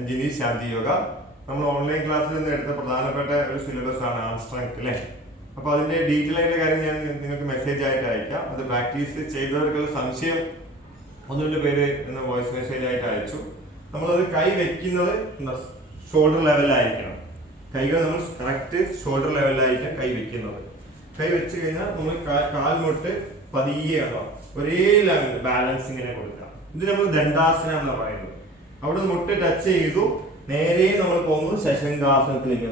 അഞ്ജലി ശാന്തി യോഗ. നമ്മൾ ഓൺലൈൻ ക്ലാസ്സിൽ നിന്ന് എടുത്ത പ്രധാനപ്പെട്ട ഒരു സിലബസ് ആണ് ആം സ്ട്രെങ്ത് അല്ലേ. അപ്പൊ അതിന്റെ ഡീറ്റെയിൽ ആയിട്ടുള്ള കാര്യം ഞാൻ നിങ്ങൾക്ക് മെസ്സേജ് ആയിട്ട് അയക്കാം. അത് പ്രാക്ടീസ് ചെയ്തവർക്കുള്ള സംശയം ഒന്നുമില്ല പേര് എന്ന് വോയിസ് മെസ്സേജ് ആയിട്ട് അയച്ചു. നമ്മളത് കൈ വെക്കുന്നത് ഷോൾഡർ ലെവലിലായിരിക്കണം. കൈകൾ നമ്മൾ കറക്റ്റ് ഷോൾഡർ ലെവലിലായിരിക്കും കൈ വെക്കുന്നത്. കൈ വെച്ച് കഴിഞ്ഞാൽ നമ്മൾ കാൽമുട്ട് പതിയെ ആകാം, ഒരേ ലെവലിൽ ബാലൻസ് ഇങ്ങനെ കൊടുക്കാം. ഇത് നമ്മൾ ദണ്ഡാസന എന്ന് പറയുന്നത്. അവിടെ മുട്ട് ടച്ച് ചെയ്തു നേരെ നമ്മൾ പോകുന്നത് ശശങ്കാസനത്തിലേക്ക്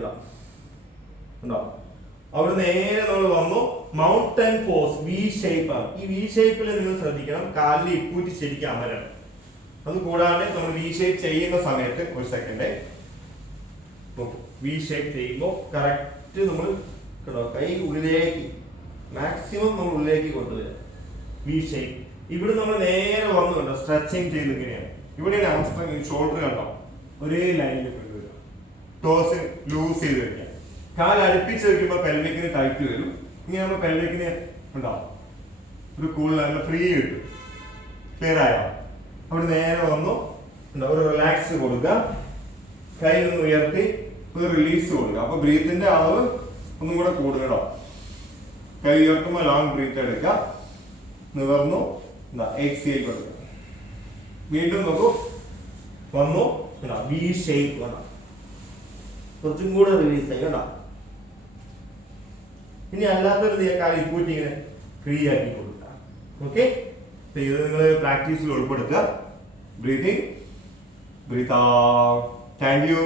ഉണ്ടോ. അവിടെ നേരെ നമ്മൾ വന്നു മൗണ്ടൻ പോസ്, വി ഷേപ്പ് ആണ്. ഈ വി ഷേപ്പിൽ നിങ്ങൾ ശ്രദ്ധിക്കണം, കാലിൽ ഇപ്പൂറ്റി ശരിക്കും അമരണം. അത് കൂടാതെ നമ്മൾ വി ഷേപ്പ് ചെയ്യുന്ന സമയത്ത് ഒരു സെക്കൻഡ് വി ഷേപ്പ് ചെയ്യുമ്പോൾ കറക്റ്റ് നമ്മൾ കൈ ഉള്ളിലേക്ക് മാക്സിമം നമ്മൾ ഉള്ളിലേക്ക് കൊണ്ടുവരാം. V shape. ഇവിടെ നമ്മൾ നേരെ വന്നുണ്ടോ സ്ട്രെച്ചിങ് ചെയ്ത് ഇങ്ങനെയാണ്. ഇവിടെ ഷോൾഡർ കണ്ടോ ഒരേ ലൈനിൽ കൊണ്ടുവരിക. ടോസ് ലൂസ് ചെയ്ത് വെക്കാം. കാൽ അടുപ്പിച്ച് വെക്കുമ്പോൾ പെൽവിക്കിന് ടൈറ്റ് വരും. ഇങ്ങനെ നമ്മൾ പെൽവിക്കിന് ഉണ്ടാവും ഒരു കൂൾ നല്ല ഫ്രീ കിട്ടും. ക്ലിയർ ആയോ? അവിടെ നേരെ വന്നു ഒരു റിലാക്സ് കൊടുക്കുക. കൈ ഒന്ന് ഉയർത്തി ഒരു റിലീസ് കൊടുക്കുക. അപ്പൊ ബ്രീത്തിന്റെ അളവ് ഒന്നും കൂടെ കൂടുതലോ. കൈ ഉയർത്തുമ്പോൾ ലോങ് ബ്രീത്ത് എടുക്കുക. നിവർന്നു എക്സേൽ കൊടുക്കുക. വീണ്ടും നോക്കൂ, വന്നു വി ഷേപ്പ് വേണം. കുറച്ചും കൂടെ റിലീസ് ആയി കേട്ടോ. ഇനി അല്ലാത്തൊരു കാര്യം ഇപ്പൂറ്റി ഇങ്ങനെ ഫ്രീ ആക്കി കൊടുക്കുക. ഓക്കെ, ഇത് നിങ്ങൾ പ്രാക്ടീസിൽ ഉൾപ്പെടുത്തുക. Breathing, breath out. Thank U.